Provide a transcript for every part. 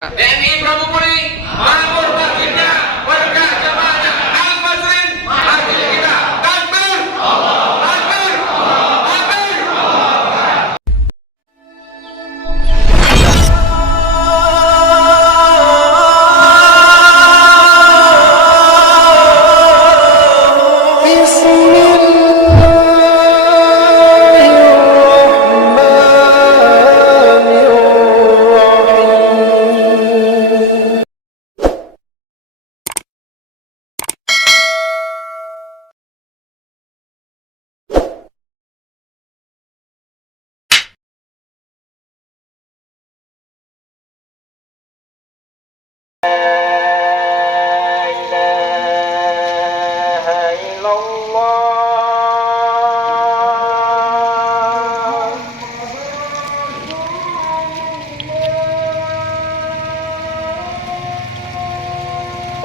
TNI Pramugari, makmur masjidnya, berkah jamaahnya, Al-Fajrin, masjid kita, takbir, takbir, takbir.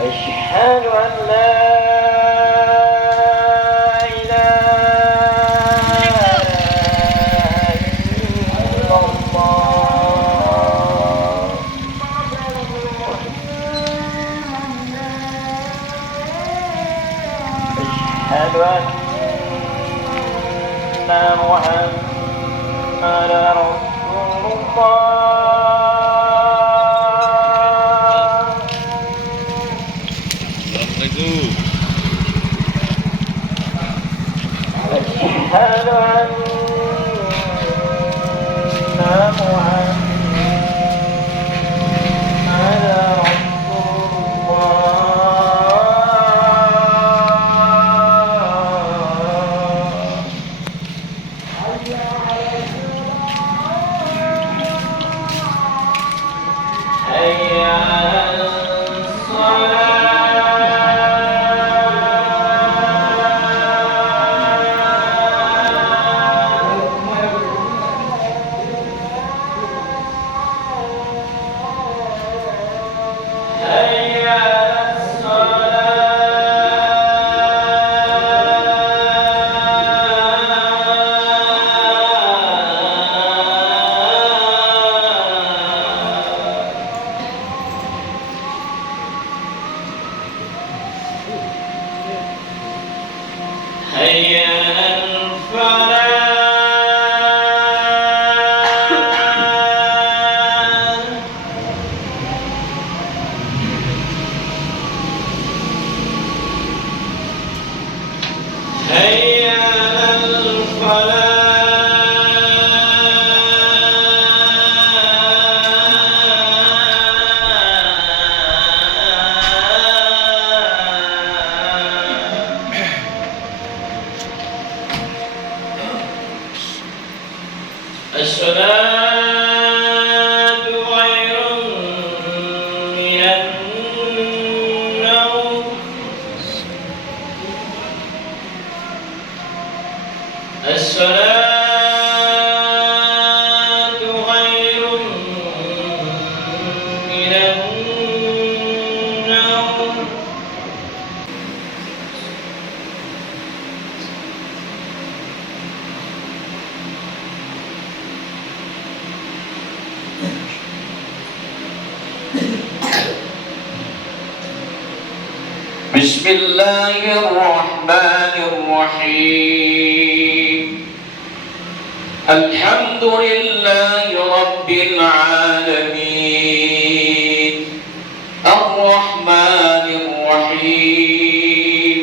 أشهد أن لا إله إلا الله أشهد أن محمدا رسول الله أشهد أن محمدا رسول الله حي على حي على الفلاح حي على الصلاة خير من النوم الصلاة خير من النوم بسم الله الرحمن الرحيم الحمد لله رب العالمين الرحمن الرحيم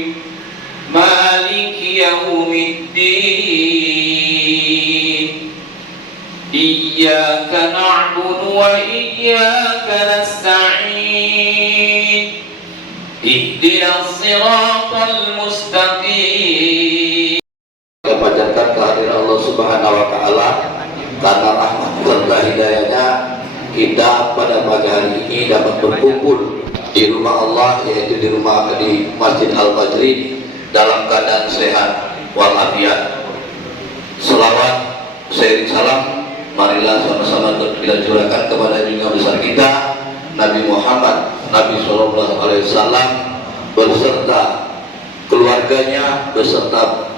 مالك يوم الدين إياك نعبد وإياك نستعين اهدنا الصراط المستقيم. Kita panjatkan kehadiran Allah Subhanahu wa Ta'ala karena rahmat serta hidayahnya kita pada pagi hari ini dapat berkumpul di rumah Allah, yaitu di Masjid Al-Fajrin dalam keadaan sehat walafiat. Selawat seiring salam marilah sama-sama kita curahkan kepada junjungan besar kita Nabi Muhammad Sallallahu Alaihi Wasallam beserta keluarganya, beserta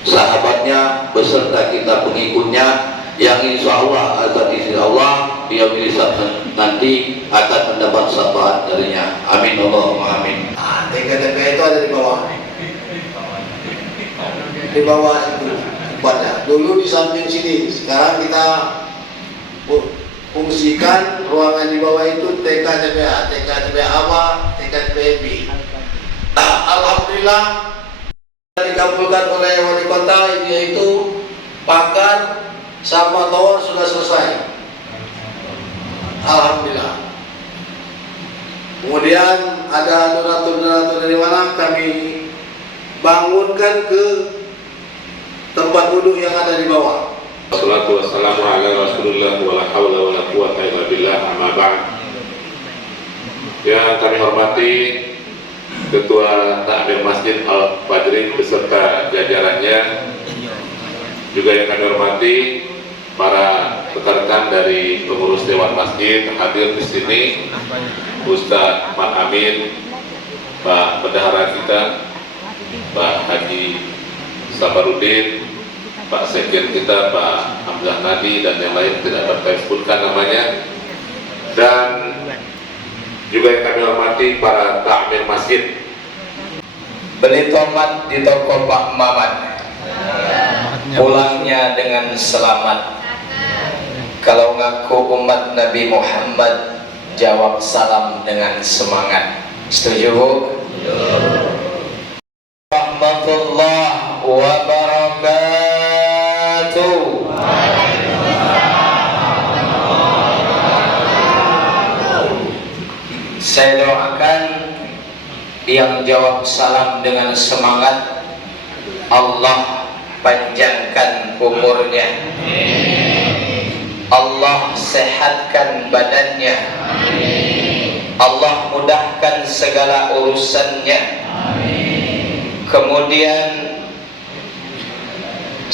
sahabatnya, beserta kita pengikutnya yang insya Allah atas izin Allah dia bisa nanti akan mendapat syafaat darinya. Amin Allahumma amin. TKTP itu ada di bawah. Di bawah itu tempatnya. Dulu di samping sini, sekarang kita fungsikan ruangan di bawah itu TKTPA, TKTPA apa, TKTPB. Alhamdulillah dikabulkan oleh wali kota, yaitu pakar sama tower sudah selesai. Alhamdulillah. Kemudian ada donatur-donatur dari mana kami bangunkan ke tempat duduk yang ada di bawah. Wassalatu wassalamu ala Rasulillah wa la hawla wa la quwwata illa billah, amma ba'd. Yang kami hormati Ketua Takmir Masjid Al-Fajrin beserta jajarannya, juga yang kami hormati para rekan-rekan dari pengurus Dewan Masjid hadir di sini, Ustaz Mat Amin, Pak Bendahara kita, Pak Haji Sabarudin, Pak Sekjen kita, Pak Hamzah Nadi, dan yang lain tidak dapat saya sebutkan namanya. Dan juga yang kami hormati para takmir masjid. Beli tomat di toko Pak Mamat, pulangnya dengan selamat. Kalau ngaku umat Nabi Muhammad, jawab salam dengan semangat. Setuju Bu? Rahmatullah wabarakatuh. Saya doakan yang jawab salam dengan semangat, Allah panjangkan umurnya, Allah sehatkan badannya, Allah mudahkan segala urusannya, kemudian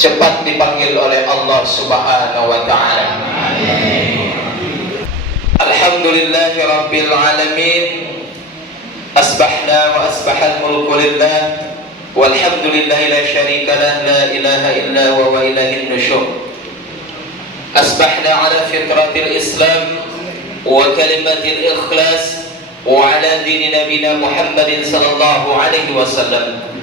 cepat dipanggil oleh Allah Subhanahu wa ta'ala. Alhamdulillahi Rabbil Alamin. Asbahna wa asbahal mulku lillah, walhamdulillahi la syarika lah, la ilaha illa wa ilaihin nusyur. Asbahna ala fitratil Islam wa kalimatil ikhlas wa ala dini nabina Muhammadin sallallahu alaihi wasallam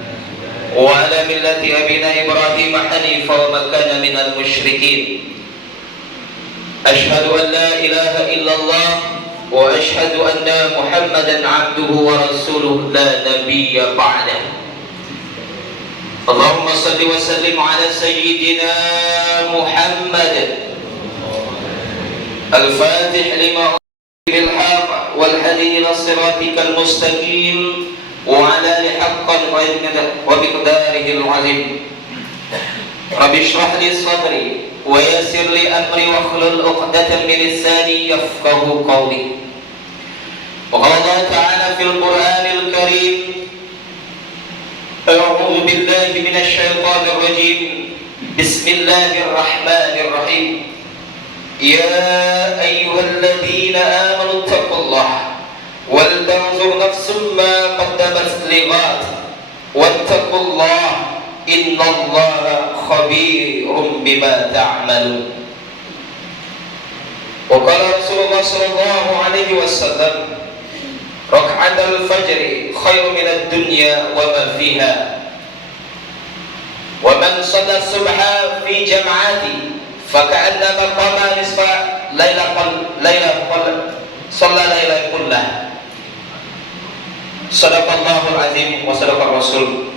wa ala millati abina Ibrahim hanifa wa ma kana minal musyrikin. Ashhadu an la ilaha illallah wa ashhadu anna Muhammadan abduhu wa rasuluh la nabiyya ba'dah. Allahumma salli wa sallim ala sayyidina Muhammad al-fatih lima bil haqq wal hadi ila siratikal mustaqim wa ala li haqqan wa biqdarihi al-azim. Rabbi shrah li sadri wa yassir li amri wa hlul 'uqdatam min lisani yafqahu qawli. وقال الله تعالى في القرآن الكريم: أعوذ بالله من الشيطان الرجيم، بسم الله الرحمن الرحيم. يا أيها الذين آمنوا اتقوا الله ولتنظر نفس ما قدمت لغد واتقوا الله إن الله خبير بما تعملون. وقال رسول الله صلى الله عليه وسلم: ركعة الفجر خير من الدنيا وما فيها. ومن صلى الصبح في جماعة فكأنما قام نصف ليلة صلى ليلة كلها. Sadaqallahul azim wa sadaqar rasul.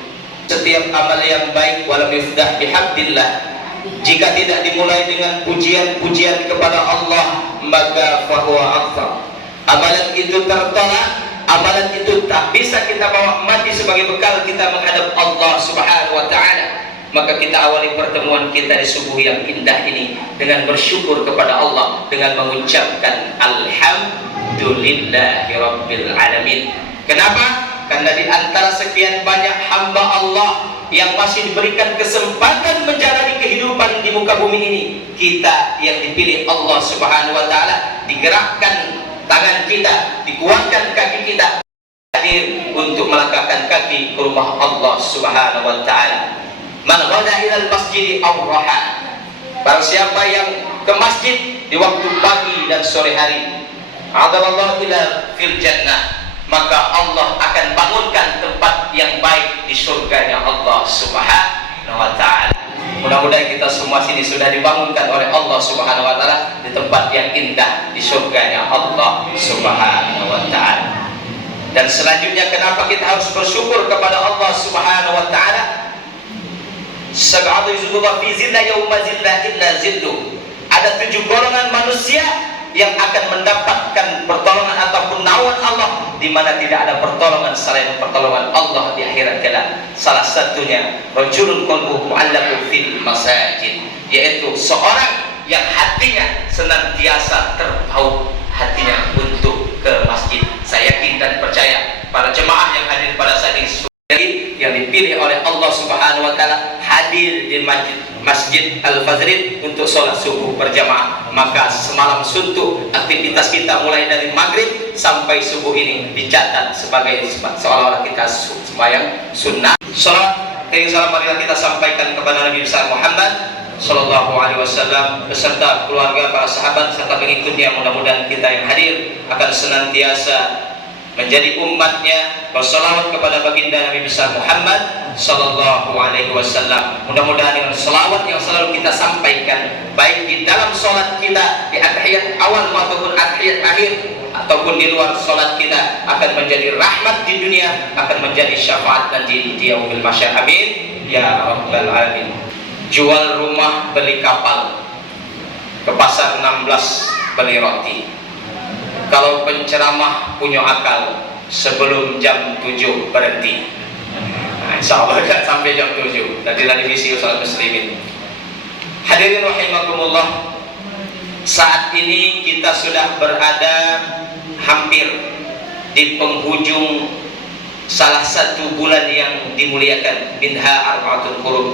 Setiap amal yang baik walam yufdah bihamdillah, jika tidak dimulai dengan pujian-pujian kepada Allah, maka fahuwa akthar. Amalan itu tertolak, amalan itu tak bisa kita bawa mati sebagai bekal kita menghadap Allah Subhanahu wa ta'ala. Maka kita awali pertemuan kita di subuh yang indah ini dengan bersyukur kepada Allah, dengan mengucapkan Alhamdulillahi Rabbil Alamin. Kenapa? Karena di antara sekian banyak hamba Allah yang masih diberikan kesempatan menjalani kehidupan di muka bumi ini, kita yang dipilih Allah Subhanahu wa ta'ala, digerakkan tangan kita, dikuatkan kaki kita hadir untuk melangkahkan kaki ke rumah Allah Subhanahu wa ta'ala. Man ghada ilal masjid aw raha, Barang siapa yang ke masjid di waktu pagi dan sore hari, adalallah ila fil jannah, maka Allah akan bangunkan tempat yang baik di surganya Allah Subhanahu wa ta'ala. Mudah-mudahan kita semua sini sudah dibangunkan oleh Allah Subhanahu wa ta'ala di tempat yang indah di surganya Allah Subhanahu wa ta'ala. Dan selanjutnya, kenapa kita harus bersyukur kepada Allah Subhanahu wa ta'ala? Sab'atu yuzulullah fi zillah yawma zillah illa zilluh. Ada 7 golongan manusia yang akan mendapatkan pertolongan ataupun naungan Allah, di mana tidak ada pertolongan selain pertolongan Allah di akhirat kelak. Salah satunya rajulun qalbuhu mu'allaqun fil masajid, yaitu seorang yang hatinya senantiasa terpaut hatinya untuk ke masjid. Saya yakin dan percaya para jemaah yang hadir pada saat ini yang dipilih oleh Allah Subhanahu wa ta'ala hadir di Masjid Al-Fajrin untuk sholat subuh berjamaah. Maka semalam suntuk aktivitas kita mulai dari maghrib sampai subuh ini dicatat sebagai seolah-olah kita sembahyang sunnah. Sholat salam marilah kita sampaikan kepada Nabi besar Muhammad Sallallahu Alaihi Wasallam beserta keluarga, para sahabat serta pengikutnya. Mudah-mudahan kita yang hadir akan senantiasa menjadi umatnya, bersalawat kepada baginda Nabi besar Muhammad Sallallahu Alaihi Wasallam. Mudah-mudahan dengan salawat yang selalu kita sampaikan, baik di dalam sholat kita di tahiyat awal maupun tahiyat akhir, ataupun di luar sholat kita, akan menjadi rahmat di dunia, akan menjadi syafaat nanti di yaumil mahsyar. Amin ya rabbal alamin. Jual rumah beli kapal, ke pasar 16 beli roti. Kalau penceramah punya akal, sebelum jam 7 berhenti. Nah, insya Allah kan sampai jam 7. Tadilah divisi usaha muslimin. Hadirin rahimakumullah, saat ini kita sudah berada hampir di penghujung salah satu bulan yang dimuliakan, minha arba'atul hurum,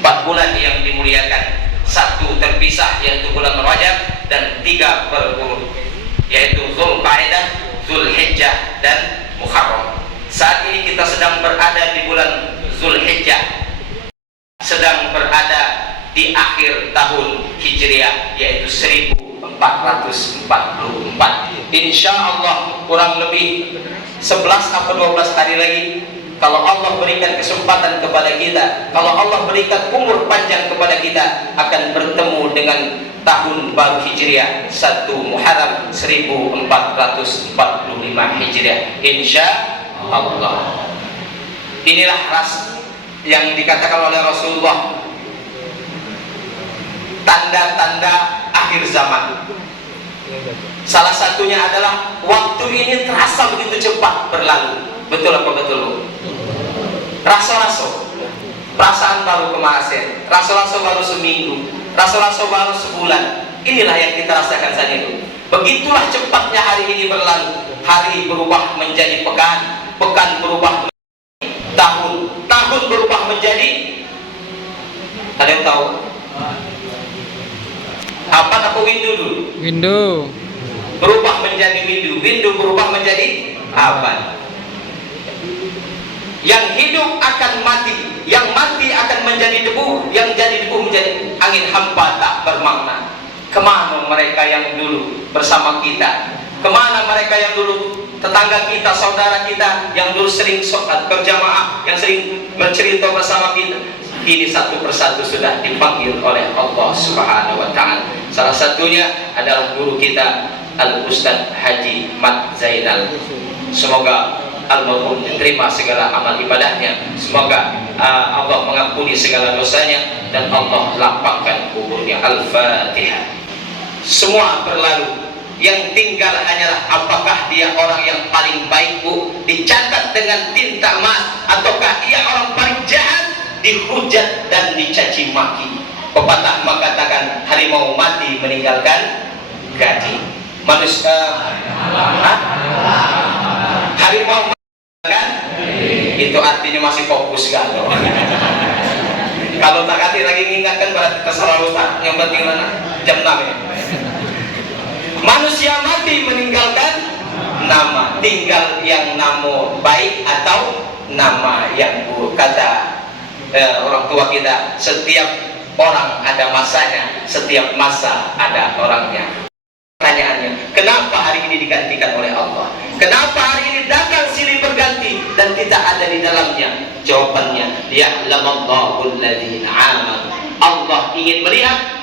4 bulan yang dimuliakan. 1 terpisah yaitu bulan Rajab, dan 3 berurut yaitu Zulqa'dah, Zulhijjah dan Muharram. Saat ini kita sedang berada di bulan Zulhijjah, sedang berada di akhir tahun Hijriah yaitu 1444. Insya Allah kurang lebih 11 atau 12 hari lagi, kalau Allah berikan kesempatan kepada kita, kalau Allah berikan umur panjang kepada kita, akan bertemu dengan tahun baru Hijriah 1 Muharram 1445 Hijriah. Insya Allah. Inilah ras yang dikatakan oleh Rasulullah, tanda-tanda akhir zaman. Salah satunya adalah waktu ini terasa begitu cepat berlalu. Betul apa betul? Raso-raso, perasaan baru kemarin, raso-raso baru seminggu, raso-raso baru sebulan. Inilah yang kita rasakan saat itu. Begitulah cepatnya hari ini berlalu. Hari berubah menjadi pekan, pekan berubah menjadi tahun, tahun berubah menjadi, ada yang tahu? Apa windu dulu? Windu Berubah menjadi windu, windu berubah menjadi apa? Yang hidup akan mati, yang mati akan menjadi debu, yang jadi debu menjadi angin hampa tak bermakna. Kemana mereka yang dulu bersama kita? Kemana mereka yang dulu tetangga kita, saudara kita, yang dulu sering sholat berjamaah, yang sering bercerita bersama kita? Ini satu persatu sudah dipanggil oleh Allah Subhanahu wa ta'ala. Salah satunya adalah guru kita Al-Ustadz Haji Mat Zainal. Semoga almarhum diterima segala amal ibadahnya, semoga Allah mengampuni segala dosanya dan Allah lapangkan kuburnya. Al-Fatihah. Semua berlalu, yang tinggal hanyalah apakah dia orang yang paling baik, Bu, dicatat dengan tinta emas, ataukah ia orang paling jahat, dihujat dan dicaci maki. Pepatah mengatakan harimau mati meninggalkan gaji. Manusia harimau kan itu artinya masih fokus kan. Kalau tak hati lagi mengingatkan berarti terserah Ustaz, yang penting jam 6 ya. Manusia mati meninggalkan nama, tinggal yang nama baik atau nama yang buruk. Kata orang tua kita, setiap Orang ada masanya, setiap masa ada orangnya. Pertanyaannya, kenapa hari ini digantikan oleh Allah? Kenapa hari ini datang silih berganti dan kita ada di dalamnya? Jawabannya, ya'lamallahu alladziina aamanu. Allah ingin melihat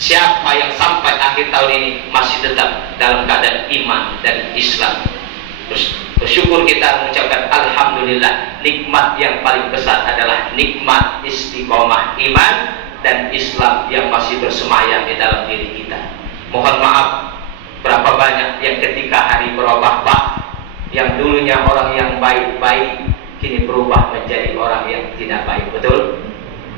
siapa yang sampai akhir tahun ini masih tetap dalam keadaan iman dan Islam. Terus bersyukur kita mengucapkan alhamdulillah, nikmat yang paling besar adalah nikmat istiqomah iman dan Islam yang masih bersemayam di dalam diri kita. Mohon maaf, berapa banyak yang ketika hari berubah Pak, yang dulunya orang yang baik-baik kini berubah menjadi orang yang tidak baik. Betul?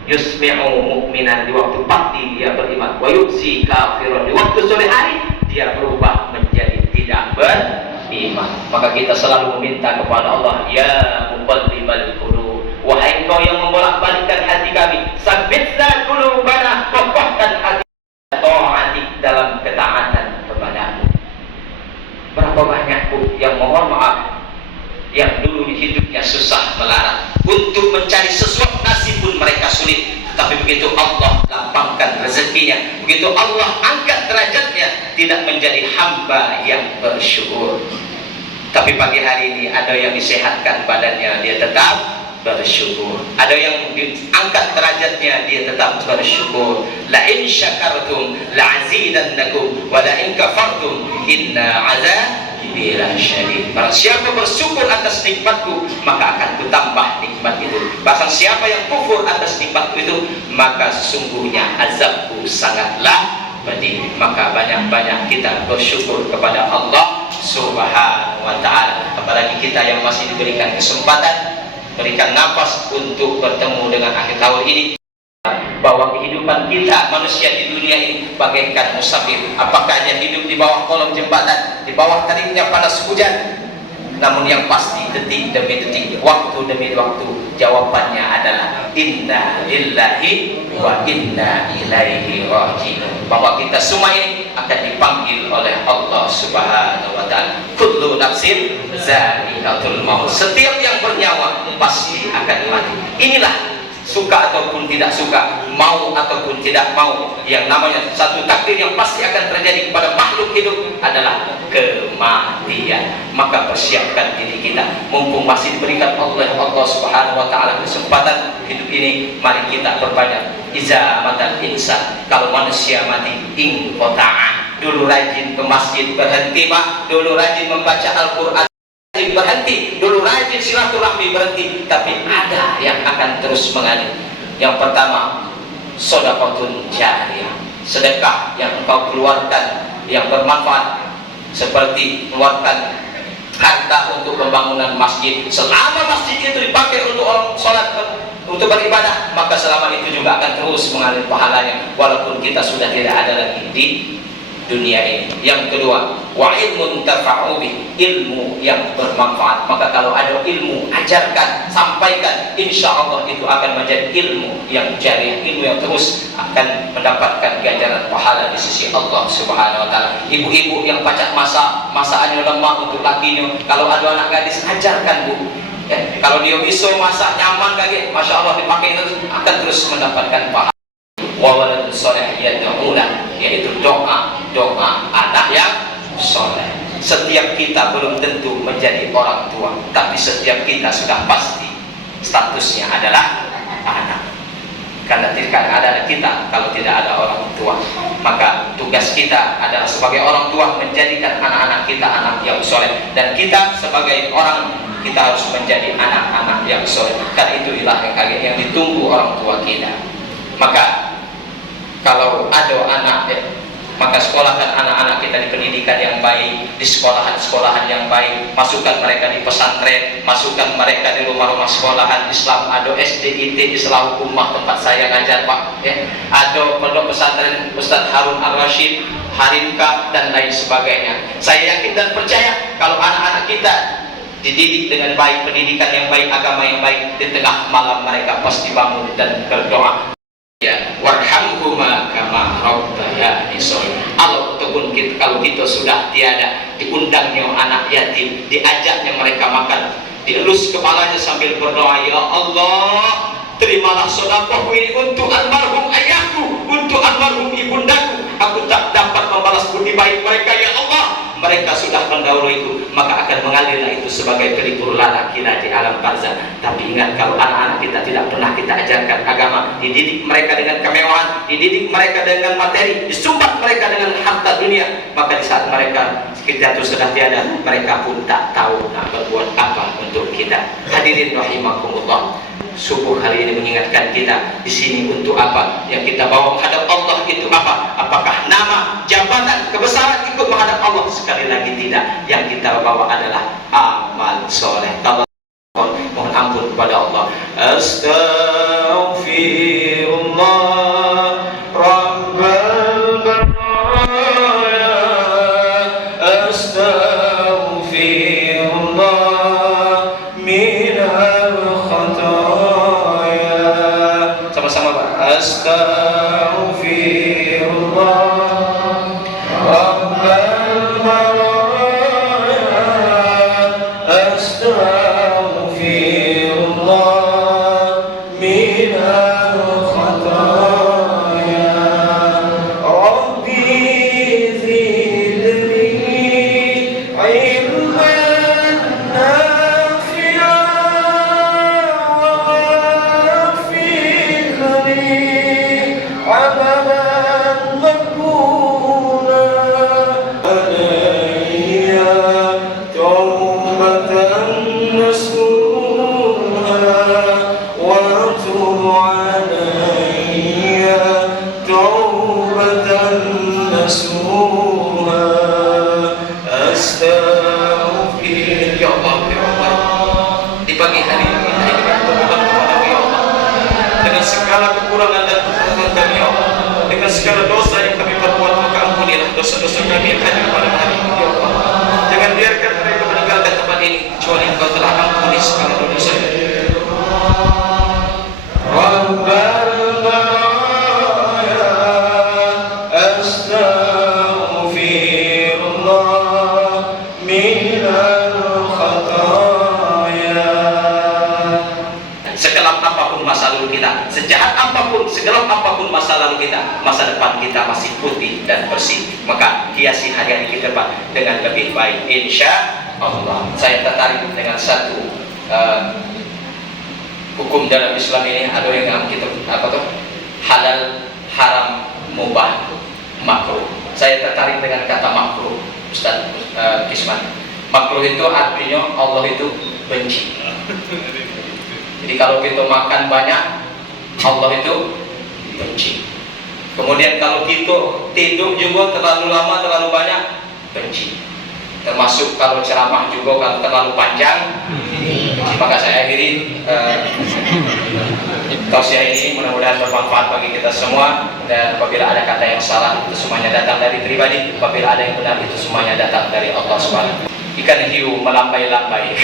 Yusmi'u mu'minan, di waktu pagi dia beriman, wa yumsi kafiran, di waktu sore hari dia berubah menjadi tidak beriman. Maka kita selalu meminta kepada Allah, ya muqallibal qulub, wahai Engkau yang membolak-balikkan hati kami, sabbitna qulubana, kokohkan hati ta'atik, dalam ketaatan kepadamu. Berapa banyak Bu yang mohon maaf, yang dulu di hidupnya susah melarat, untuk mencari sesuatu nasib pun mereka sulit, tapi begitu Allah lapangkan rezekinya, begitu Allah angkat derajatnya, tidak menjadi hamba yang bersyukur. Tapi pagi hari ini ada yang disehatkan badannya, dia tetap bersyukur. Ada yang diangkat derajatnya, dia tetap bersyukur. La in syakartum la azidannakum wa la in kafartum inna azabi lasyadid. Barang siapa bersyukur atas nikmatku, maka akan kutambah nikmat itu. Bahkan siapa yang kufur atas nikmatku itu, maka sesungguhnya azabku sangatlah pedih. Maka banyak-banyak kita bersyukur kepada Allah Subhanahu wa ta'ala. Apalagi kita yang masih diberikan kesempatan, berikan nafas untuk bertemu dengan akhir tahun ini, bahwa kehidupan kita manusia di dunia ini bagaikan musafir. Apakah dia hidup di bawah kolong jembatan, di bawah teriknya panas hujan? Namun yang pasti detik demi detik, waktu demi waktu, jawabannya adalah inna lillahi wa inna ilaihi raji'un. Bahwa kita semua ini akan dipanggil oleh Allah Subhanahu wa ta'ala. Kullu nafsin za'iqatul maut. Setiap yang bernyawa pasti akan mati. Inilah, suka ataupun tidak suka, mau ataupun tidak mau, yang namanya satu takdir yang pasti akan terjadi kepada makhluk hidup adalah kematian. Maka persiapkan diri kita, mumpung masih diberikan oleh Allah Subhanahu wa ta'ala kesempatan hidup ini, mari kita perbanyak izamatal insan. Kalau manusia mati, inqata'a. Dulu rajin ke masjid berhenti Pak, dulu rajin membaca Al-Quran berhenti, dulu rajin silaturahmi berhenti, tapi ada yang akan terus mengalir. Yang pertama, sedekahun jariyah, sedekah yang engkau keluarkan yang bermanfaat, seperti mengeluarkan harta untuk pembangunan masjid. Selama masjid itu dipakai untuk orang sholat, untuk beribadah, maka selama itu juga akan terus mengalir pahalanya, walaupun kita sudah tidak ada lagi di dunia ini. Yang kedua, wa ilmun tafa'u bih, ilmu yang bermanfaat. Maka kalau ada ilmu, ajarkan, sampaikan, insya Allah itu akan menjadi ilmu yang jariyah, ilmu yang terus akan mendapatkan ganjaran pahala di sisi Allah Subhanahu wa ta'ala. Ibu-ibu yang pacak masakannya lemah untuk lakinya, kalau ada anak gadis, ajarkan Bu. Kalau dia bisa masak nyaman kaget, masya Allah, dipakai terus, akan terus mendapatkan pahala. Wawaladun soleh yad'ulah, yaitu doa anak yang soleh. Setiap kita belum tentu menjadi orang tua, tapi setiap kita sudah pasti statusnya adalah anak. Karena tidak ada kita kalau tidak ada orang tua. Maka tugas kita adalah sebagai orang tua menjadikan anak-anak kita anak yang soleh, dan kita sebagai orang, kita harus menjadi anak-anak yang soleh. Karena itulah yang ditunggu orang tua kita. Maka kalau ada anak, maka sekolahkan anak-anak kita di pendidikan yang baik, di sekolahan-sekolahan yang baik. Masukkan mereka di pesantren, masukkan mereka di rumah-rumah sekolahan Islam. Ada SDIT, Islam Ummah, tempat saya ngajar Pak. Ada pondok pesantren Ustaz Harun Ar-Rasyid, Harimka, dan lain sebagainya. Saya yakin dan percaya kalau anak-anak kita dididik dengan baik, pendidikan yang baik, agama yang baik, di tengah malam mereka pasti bangun dan berdoa. Ya, warhamhuma kama rabbayani shaghira. Ataupun kalau kita sudah tiada, diundangnya anak yatim, diajaknya mereka makan, dielus kepalanya sambil berdoa, ya Allah, terimalah sedekahku ini untuk almarhum ayah. almarhum ibundaku, aku tak dapat membalas budi baik mereka ya Allah. Mereka sudah mendahului maka akan mengalirlah itu sebagai pelipur lara kita di alam barzah. Tapi ingat, kalau anak-anak kita tidak pernah kita ajarkan agama, dididik mereka dengan kemewahan, dididik mereka dengan materi, disumbat mereka dengan harta dunia, maka di saat mereka kita itu sudah tiada, mereka pun tak tahu nak berbuat apa untuk kita. Hadirin rahimakumullah, subuh hari ini mengingatkan kita di sini untuk apa yang kita bawa menghadap Allah itu apa? Apakah nama, jabatan, kebesaran ikut menghadap Allah? Sekali lagi tidak. Yang kita bawa adalah amal soleh. Mohon ampun kepada Allah. Astaghfirullah Rabbal baraya. Astaghfirullah minal khataya. Sama-sama Pak. Astaghfirullah Rabbal baraya. Astaghfirullah minal khataya. Rabbi zidni ilman nafi'an waghfirli amalan maqbula alayya tawbatan nasuha wa tub alayya tawbatan nasuha. Astaghfir ya Allah, ya Allah. Di pagi hari ini kita berdoa kepada ya Allah dengan segala kekurangan dan kesalahan kami ya Allah, dengan segala dosa yang kami perbuat, maka ampunilah dosa-dosa kami yang hadir pada hari ini ya Allah. Jangan biarkan mereka meninggalkan tempat ini kecuali Engkau telah ampuni segala dosa. Rabbal baraya. Astaghfirullah minal khataya. Segelap apapun masa lalu kita, sejahat apapun, segelap apapun masa lalu kita, masa depan kita masih putih dan bersih. Maka hiasi hari-hari ke depan dengan lebih baik, insya Allah. Saya tertarik dengan satu hukum dalam Islam ini, ada yang kita apa tuh, halal, haram, mubah, makruh. Saya tertarik dengan kata makruh, Ustaz Kisman. Makruh itu artinya Allah itu benci. Jadi kalau kita makan banyak, Allah itu benci. Kemudian kalau kita tidur juga terlalu lama, terlalu banyak, benci. Termasuk kalau ceramah juga kalau terlalu panjang. Maka saya akhiri tausiah ini, mudah-mudahan bermanfaat bagi kita semua. Dan apabila ada kata yang salah, itu semuanya datang dari pribadi. Apabila ada yang benar, itu semuanya datang dari Allah Subhanahu. Ikan hiu melambai-lambai,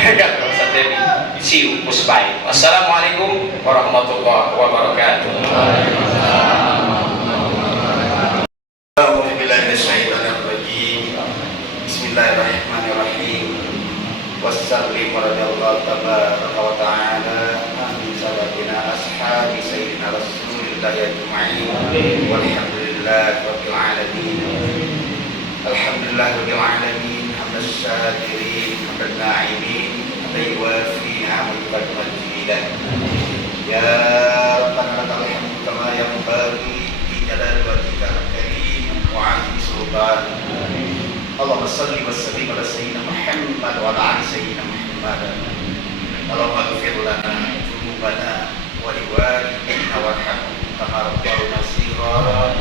siu pusbai. Wassalamualaikum warahmatullahi wabarakatuh. Bismillahirrahmanirrahim. Wassalim radhiyallahu tabaraka wa ta'ala an sahabatina ashabi sayyidina Rasulillah ajma'in. Walhamdulillahi rabbil alamin. Alhamdulillahi rabbil alamin. Hamdan syakirin, hamdan na'imin, hamdan yuwafi ni'amahu wa yukadzimuhu. Ya Rabbana lakal hamdu kama yanbaghi li jalali wajhikal karim wa 'azimi sultanik. Allahumma salli wa sallim ala sayyidina Muhammad wa ala ali sayyidina Muhammad. Allahumma ighfir lana dzunubana wa liwalidayna warhamhum kama rabbawna shighara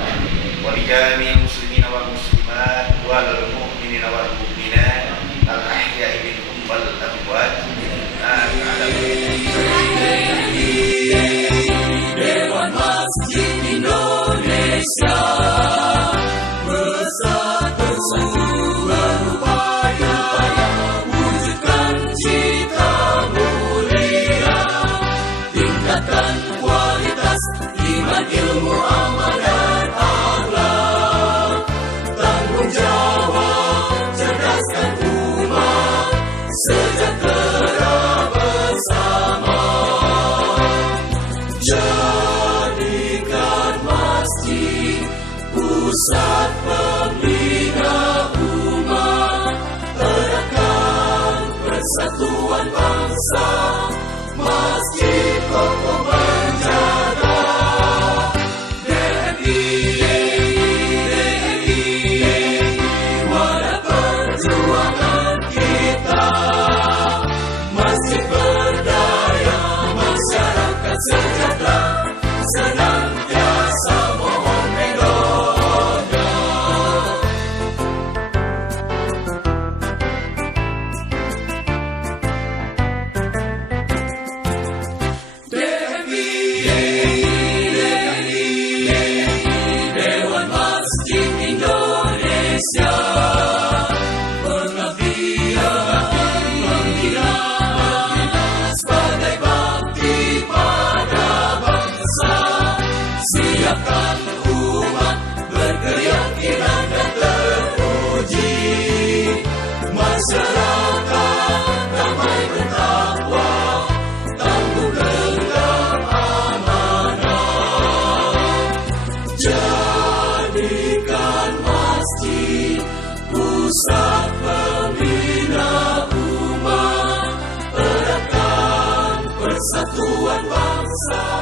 wa li jami'il muslimina wal muslimat wal mu'minina wal mu'minat al ahya'i minhum wal amwat. Dewan Masjid Indonesia bersatu berupaya wujudkan cita mulia, tingkatkan kualitas iman, ilmu, amal dan akhlak, tanggung jawab, cerdaskan persatuan bangsa, masjid kokoh menjaga. DNI, wadah perjuangan kita. Masjid berdaya, masyarakat sejahtera, senantiasa mohon ridhonya. Dewan Masjid Indonesia, pengabdian membina sebagai bakti pada bangsa. Siapkan umat berkeyakinan dan teruji, masyarakat damai bertakwa, tangguh genggam amanah. Jadikan masjid pusat pembina umat, eratkan persatuan bangsa.